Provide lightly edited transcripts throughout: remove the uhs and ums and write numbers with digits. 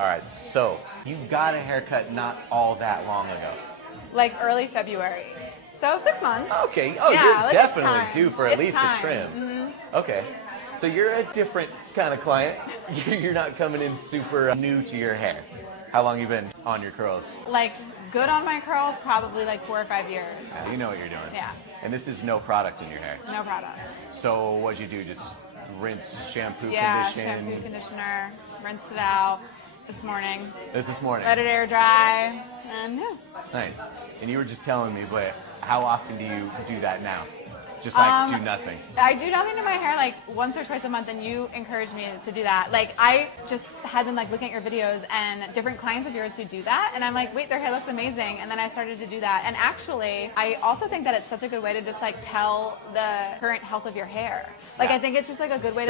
All right, so you got a haircut not all that long ago. Like early February. So 6 months. Okay, oh, yeah, you're like definitely due for at least time. a trim. Mm-hmm. Okay, so you're a different kind of client. You're not coming in super new to your hair. How long you been on your curls? Like good on my curls, probably like 4 or 5 years. You know what you're doing. Yeah. And this is no product in your hair. No product. So what'd you do? Just rinse, shampoo, Yeah, condition? shampoo, conditioner, rinsed it out this morning. This morning? Let it air dry, and yeah. Nice. And you were just telling me, but how often do you do that now? Just like do nothing? I do nothing to my hair like once or twice a month, and you encourage me to do that. Like I just had been like looking at your videos and different clients of yours who do that, and I'm like, wait, their hair looks amazing. And then I started to do that. And actually, I also think that it's such a good way to just like tell the current health of your hair. Like I think it's just like a good way to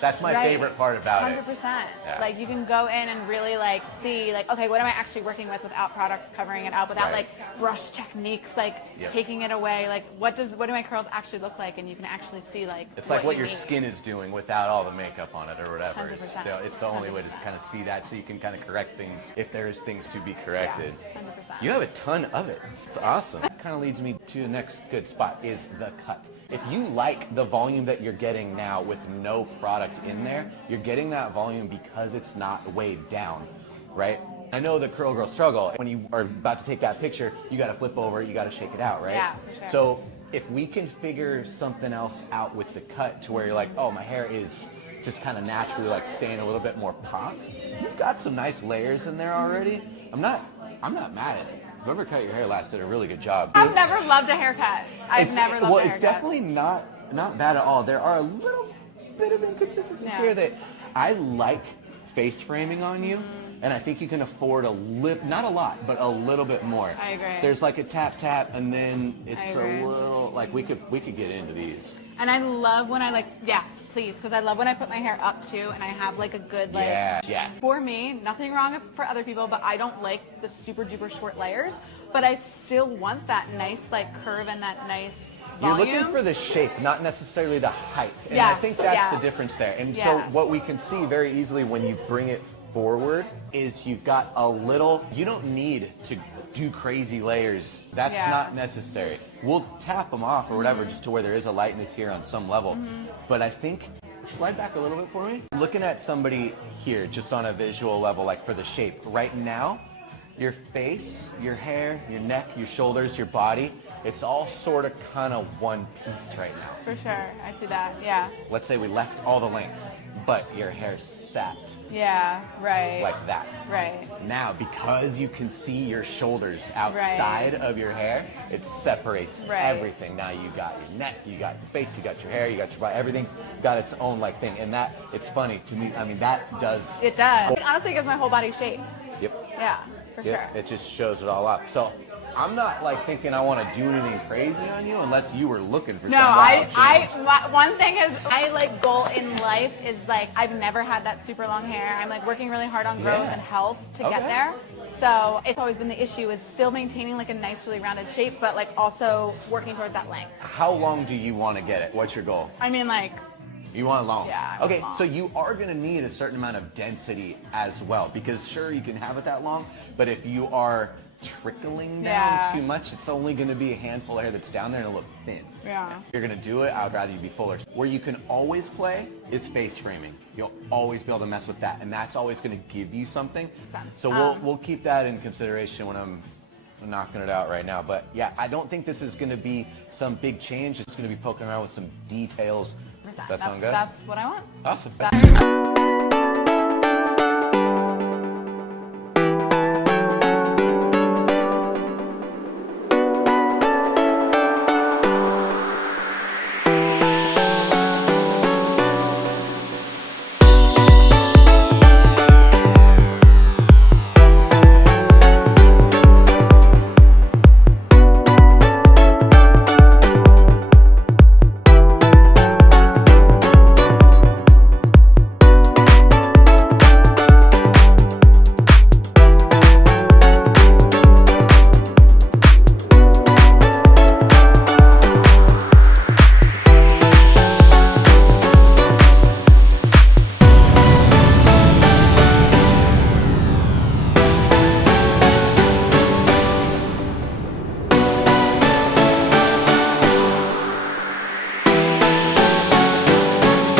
That's my favorite part about 100%. it. 100%. Yeah. Like you can go in and really like see like, okay, what am I actually working with without products covering it up, without like brush techniques, like taking it away. Like what do my curls actually look like, and you can actually see like it's like what your skin is doing without all the makeup on it or whatever. 100%. It's the only way to kind of see that, so you can kind of correct things if there is things to be corrected. Yeah, 100%. You have a ton of it. It's awesome. It kind of leads me to the next good spot is the cut. If you like the volume that you're getting now with no product in there, you're getting that volume because it's not weighed down, right? I know the curl girl struggle. When you are about to take that picture, you got to flip over, you got to shake it out, right? Yeah, for sure. So if we can figure something else out with the cut to where you're like, oh, my hair is just kind of naturally like staying a little bit more popped, you've got some nice layers in there already. I'm not mad at it. Whoever cut your hair last did a really good job. I've never loved a haircut. I've never loved a haircut. It's definitely not bad at all. There are a little bit of inconsistencies here that I like face framing on you. And I think you can afford not a lot, but a little bit more. I agree. There's like a tap, and then it's a little, like we could get into these. And I love when I yes, please, because I love when I put my hair up too, and I have like a good like. Yeah. For me, nothing wrong for other people, but I don't like the super duper short layers. But I still want that nice like curve and that nice volume. You're looking for the shape, not necessarily the height. And I think that's the difference there. And so what we can see very easily when you bring it forward is you've got a little, you don't need to do crazy layers. That's not necessary. We'll tap them off or whatever just to where there is a lightness here on some level. But I think, slide back a little bit for me. Looking at somebody here just on a visual level, like for the shape, right now, your face, your hair, your neck, your shoulders, your body, it's all sort of kind of one piece right now. For sure, I see that, yeah. Let's say we left all the length, but your hair's sapped. Yeah, right. Like that. Right. Now, because you can see your shoulders outside of your hair, it separates everything. Now you got your neck, you got your face, you got your hair, you got your body, everything's got its own like thing. And that, it's funny to me, I mean, that does. It does. It honestly gives my whole body shape. Yep. Yeah, for sure. It just shows it all up. So I'm not like thinking I want to do anything crazy on you unless you were looking for some wild change. One thing is my like goal in life is like I've never had that super long hair. I'm like working really hard on growth and health to get there. So it's always been the issue is still maintaining like a nice really rounded shape, but like also working towards that length. How long do you want to get it? What's your goal? I mean like. You want it long? Yeah. Okay, so you are going to need a certain amount of density as well, because sure, you can have it that long, but if you are trickling down too much, it's only going to be a handful of hair that's down there and it'll look thin. Yeah. If you're going to do it, I'd rather you be fuller. Where you can always play is face framing. You'll always be able to mess with that, and that's always going to give you something. So we'll keep that in consideration when I'm knocking it out right now. But yeah, I don't think this is going to be some big change. It's going to be poking around with some details. That sound good? That's what I want. Awesome.